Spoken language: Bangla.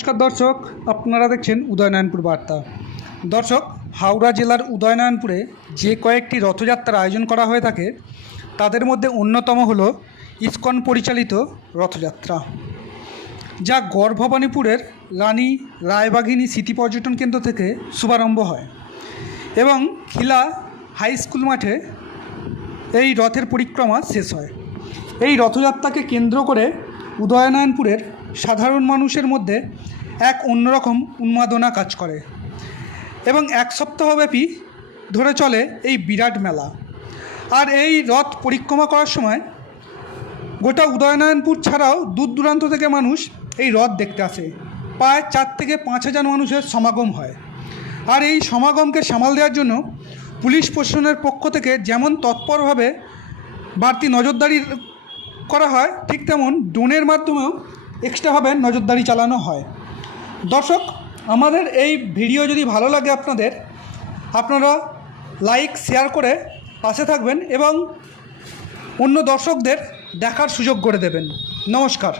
নমস্কার দর্শক, আপনারা দেখছেন উদয়নারায়ণপুর বার্তা। দর্শক, হাওড়া জেলার উদয়নারায়ণপুরে যে কয়েকটি রথযাত্রার আয়োজন করা হয়ে থাকে তাদের মধ্যে অন্যতম হলো ইসকন পরিচালিত রথযাত্রা, যা গড়ভবানীপুরের রানী রায়বাঘিনী স্মৃতি পর্যটন কেন্দ্র থেকে শুভারম্ভ হয় এবং খিলা হাই স্কুল মাঠে এই রথের পরিক্রমা শেষ হয়। এই রথযাত্রাকে কেন্দ্র করে উদয়নারায়ণপুরের সাধারণ মানুষের মধ্যে এক অন্যরকম উন্মাদনা কাজ করে এবং এক সপ্তাহব্যাপী ধরে চলে এই বিরাট মেলা। আর এই রথ পরিক্রমা করার সময় গোটা উদয়নারায়ণপুর ছাড়াও দূর দূরান্ত থেকে মানুষ এই রথ দেখতে আসে। প্রায় 4 থেকে 5 হাজার মানুষের সমাগম হয়। আর এই সমাগমকে সামাল দেওয়ার জন্য পুলিশ প্রশাসনের পক্ষ থেকে যেমন তৎপরভাবে বাড়তি নজরদারি করা হয়, ঠিক তেমন ড্রোনের মাধ্যমেও এক্সট্রাভাবে নজরদারি চালানো হয়। দর্শক, আমাদের এই ভিডিও যদি ভালো লাগে আপনারা লাইক শেয়ার করে পাশে থাকবেন এবং অন্য দর্শকদের দেখার সুযোগ করে দেবেন। নমস্কার।